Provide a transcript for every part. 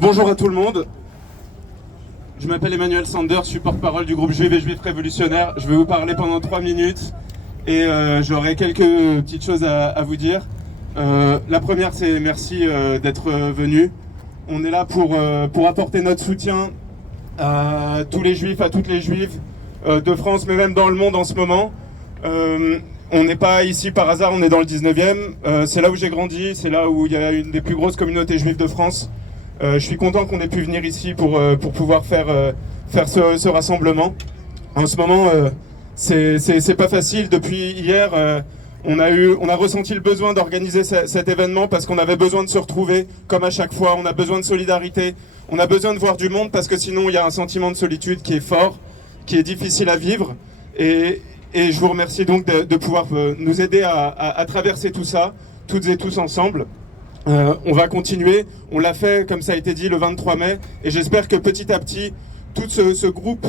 Bonjour à tout le monde. Je m'appelle Emmanuel Sanders, je suis porte-parole du groupe Juifs et Juifs Révolutionnaires. Je vais vous parler pendant 3 minutes et j'aurai quelques petites choses à vous dire. La première, c'est merci d'être venu. On est là pour apporter notre soutien à tous les Juifs, à toutes les Juives de France, mais même dans le monde en ce moment. On n'est pas ici par hasard, on est dans le 19e. C'est là où j'ai grandi, c'est là où il y a une des plus grosses communautés juives de France. Je suis content qu'on ait pu venir ici pour pouvoir faire ce rassemblement. En ce moment, c'est pas facile. Depuis hier, on a ressenti le besoin d'organiser cet événement parce qu'on avait besoin de se retrouver, comme à chaque fois. On a besoin de solidarité, on a besoin de voir du monde parce que sinon il y a un sentiment de solitude qui est fort, qui est difficile à vivre. Et je vous remercie donc de pouvoir nous aider à traverser tout ça, toutes et tous ensemble. On va continuer, on l'a fait comme ça a été dit le 23 mai et j'espère que petit à petit tout ce groupe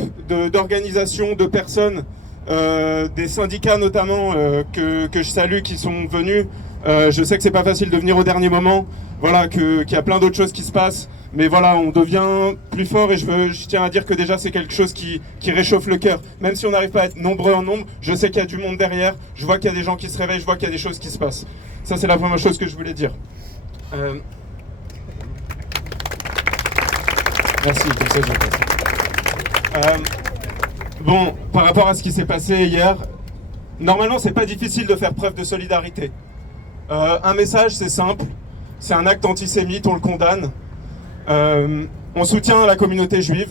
d'organisations, de personnes, des syndicats notamment que je salue qui sont venus, je sais que c'est pas facile de venir au dernier moment, voilà, qu'il y a plein d'autres choses qui se passent, mais voilà, on devient plus fort et je tiens à dire que déjà c'est quelque chose qui réchauffe le cœur, même si on n'arrive pas à être nombreux en nombre, je sais qu'il y a du monde derrière, je vois qu'il y a des gens qui se réveillent, je vois qu'il y a des choses qui se passent. Ça c'est la première chose que je voulais dire. Merci, comme ça je passe. Bon, par rapport à ce qui s'est passé hier, normalement c'est pas difficile de faire preuve de solidarité. Un message, c'est simple, c'est un acte antisémite, on le condamne. On soutient la communauté juive,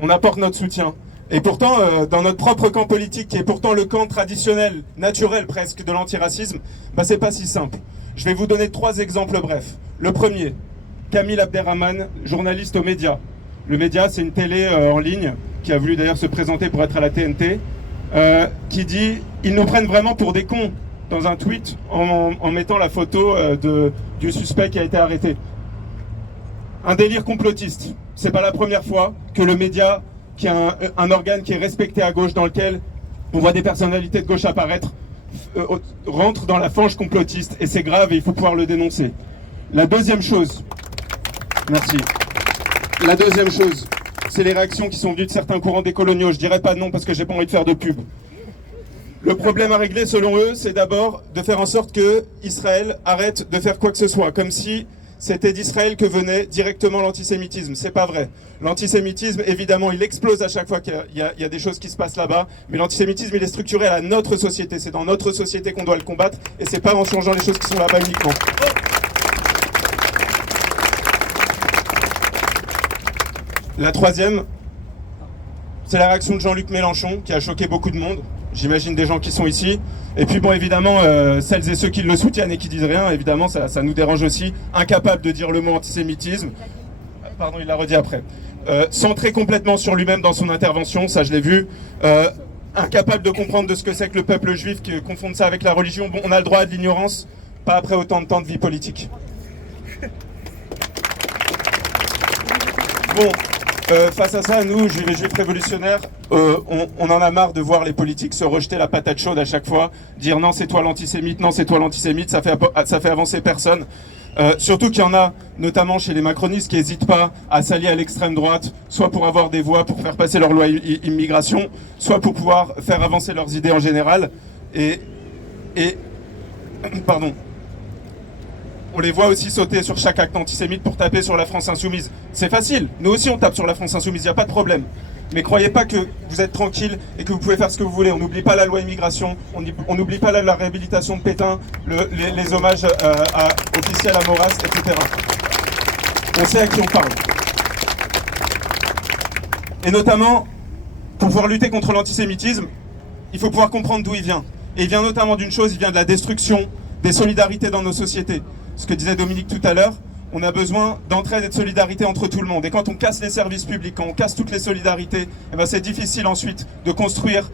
on apporte notre soutien. Et pourtant, dans notre propre camp politique, qui est pourtant le camp traditionnel, naturel presque, de l'antiracisme, bah, c'est pas si simple. Je vais vous donner 3 exemples brefs. Le premier, Camille Abderrahmane, journaliste au Média. Le Média, c'est une télé en ligne, qui a voulu d'ailleurs se présenter pour être à la TNT, qui dit « Ils nous prennent vraiment pour des cons » dans un tweet en mettant la photo du suspect qui a été arrêté. Un délire complotiste. C'est pas la première fois que le Média, qui est un organe qui est respecté à gauche, dans lequel on voit des personnalités de gauche apparaître, rentre dans la fange complotiste et c'est grave et il faut pouvoir le dénoncer. La deuxième chose, merci. La deuxième chose, c'est les réactions qui sont venues de certains courants décoloniaux. Je dirais pas non parce que j'ai pas envie de faire de pub. Le problème à régler selon eux, c'est d'abord de faire en sorte que Israël arrête de faire quoi que ce soit, comme si c'était d'Israël que venait directement l'antisémitisme. C'est pas vrai. L'antisémitisme, évidemment, il explose à chaque fois qu'il y a des choses qui se passent là-bas, mais l'antisémitisme, il est structuré à notre société. C'est dans notre société qu'on doit le combattre, et c'est pas en changeant les choses qui sont là-bas uniquement. La troisième, c'est la réaction de Jean-Luc Mélenchon, qui a choqué beaucoup de monde. J'imagine des gens qui sont ici. Et puis bon, évidemment, celles et ceux qui le soutiennent et qui disent rien, évidemment, ça nous dérange aussi. Incapable de dire le mot antisémitisme. Pardon, il l'a redit après. Centré complètement sur lui-même dans son intervention, ça je l'ai vu. Incapable de comprendre de ce que c'est que le peuple juif, qui confondent ça avec la religion. Bon, on a le droit à de l'ignorance, pas après autant de temps de vie politique. Bon. Face à ça, nous, Juifs révolutionnaires, on en a marre de voir les politiques se rejeter la patate chaude à chaque fois, dire non c'est toi l'antisémite, non c'est toi l'antisémite, ça fait avancer personne. Surtout qu'il y en a, notamment chez les macronistes, qui n'hésitent pas à s'allier à l'extrême droite, soit pour avoir des voix pour faire passer leur loi immigration, soit pour pouvoir faire avancer leurs idées en général. Pardon. On les voit aussi sauter sur chaque acte antisémite pour taper sur la France insoumise. C'est facile, nous aussi on tape sur la France insoumise, il n'y a pas de problème. Mais croyez pas que vous êtes tranquille et que vous pouvez faire ce que vous voulez. On n'oublie pas la loi immigration, on n'oublie pas la réhabilitation de Pétain, les hommages officiels à Maurras, etc. On sait à qui on parle. Et notamment, pour pouvoir lutter contre l'antisémitisme, il faut pouvoir comprendre d'où il vient. Et il vient notamment d'une chose, il vient de la destruction des solidarités dans nos sociétés. Ce que disait Dominique tout à l'heure, on a besoin d'entraide et de solidarité entre tout le monde. Et quand on casse les services publics, quand on casse toutes les solidarités, eh ben c'est difficile ensuite de construire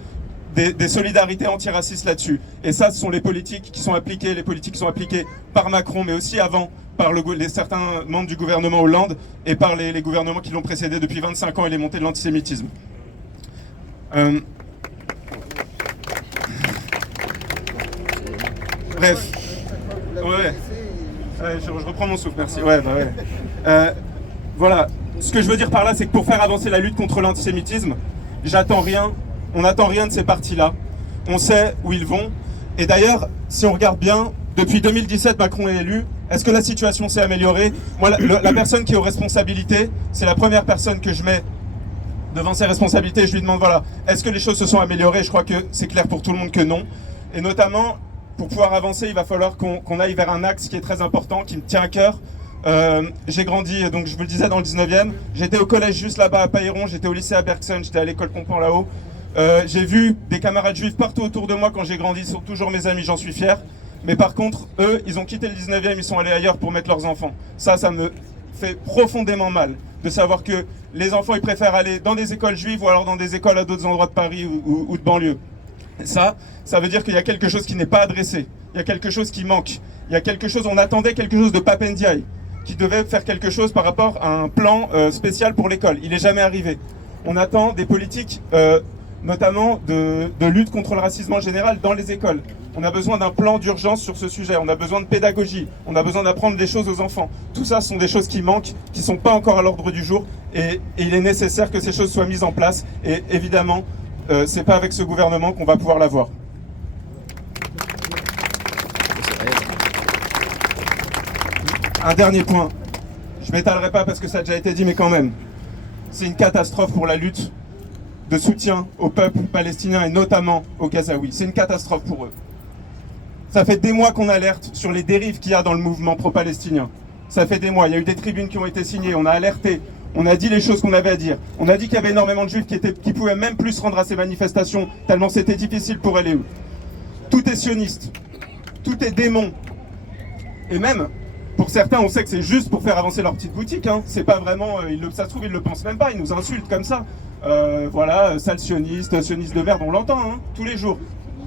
des solidarités antiracistes là-dessus. Et ça, ce sont les politiques qui sont appliquées, les politiques qui sont appliquées par Macron, mais aussi avant par certains membres du gouvernement Hollande et par les gouvernements qui l'ont précédé depuis 25 ans et les montées de l'antisémitisme. Bref. Ouais. Je reprends mon souffle, merci. Ouais. Voilà, ce que je veux dire par là, c'est que pour faire avancer la lutte contre l'antisémitisme, on n'attend rien de ces partis-là. On sait où ils vont. Et d'ailleurs, si on regarde bien, depuis 2017, Macron est élu. Est-ce que la situation s'est améliorée? Moi, la personne qui est aux responsabilités, c'est la première personne que je mets devant ses responsabilités. Je lui demande, voilà, est-ce que les choses se sont améliorées? Je crois que c'est clair pour tout le monde que non. Et notamment, pour pouvoir avancer, il va falloir qu'on aille vers un axe qui est très important, qui me tient à cœur. J'ai grandi, donc je vous le disais, dans le 19e. J'étais au collège juste là-bas à Pailleron, j'étais au lycée à Bergson, j'étais à l'école Compan là-haut. J'ai vu des camarades juifs partout autour de moi quand j'ai grandi, ils sont toujours mes amis, j'en suis fier. Mais par contre, eux, ils ont quitté le 19e, ils sont allés ailleurs pour mettre leurs enfants. Ça me fait profondément mal de savoir que les enfants, ils préfèrent aller dans des écoles juives ou alors dans des écoles à d'autres endroits de Paris ou de banlieue. Ça veut dire qu'il y a quelque chose qui n'est pas adressé. Il y a quelque chose qui manque. Il y a quelque chose, on attendait quelque chose de Pape Ndiaye, qui devait faire quelque chose par rapport à un plan spécial pour l'école. Il n'est jamais arrivé. On attend des politiques, notamment de lutte contre le racisme en général dans les écoles. On a besoin d'un plan d'urgence sur ce sujet. On a besoin de pédagogie. On a besoin d'apprendre des choses aux enfants. Tout ça, ce sont des choses qui manquent, qui ne sont pas encore à l'ordre du jour. Et il est nécessaire que ces choses soient mises en place. Et évidemment, c'est pas avec ce gouvernement qu'on va pouvoir l'avoir. Un dernier point. Je m'étalerai pas parce que ça a déjà été dit, mais quand même. C'est une catastrophe pour la lutte de soutien au peuple palestinien et notamment aux Gazaouis. C'est une catastrophe pour eux. Ça fait des mois qu'on alerte sur les dérives qu'il y a dans le mouvement pro-palestinien. Ça fait des mois. Il y a eu des tribunes qui ont été signées. On a alerté. On a dit les choses qu'on avait à dire. On a dit qu'il y avait énormément de juifs qui pouvaient même plus se rendre à ces manifestations, tellement c'était difficile pour eux. Tout est sioniste. Tout est démon. Et même, pour certains, on sait que c'est juste pour faire avancer leur petite boutique. Hein. C'est pas vraiment... ça se trouve, ils le pensent même pas. Ils nous insultent comme ça. Voilà, sale sioniste de merde, on l'entend, hein, tous les jours.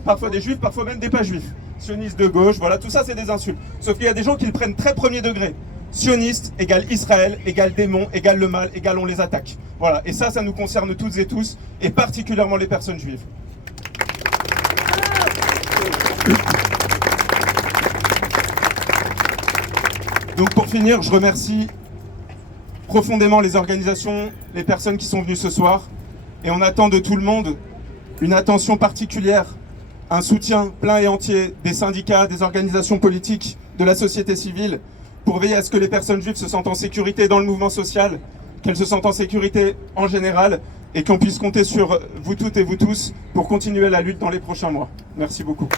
Parfois des juifs, parfois même des pas juifs. Sioniste de gauche, voilà, tout ça c'est des insultes. Sauf qu'il y a des gens qui le prennent très premier degré. Sioniste égale Israël, égale démon, égale le mal, égale on les attaque. Voilà, et ça nous concerne toutes et tous, et particulièrement les personnes juives. Donc pour finir, je remercie profondément les organisations, les personnes qui sont venues ce soir, et on attend de tout le monde une attention particulière, un soutien plein et entier des syndicats, des organisations politiques, de la société civile, pour veiller à ce que les personnes juives se sentent en sécurité dans le mouvement social, qu'elles se sentent en sécurité en général, et qu'on puisse compter sur vous toutes et vous tous pour continuer la lutte dans les prochains mois. Merci beaucoup.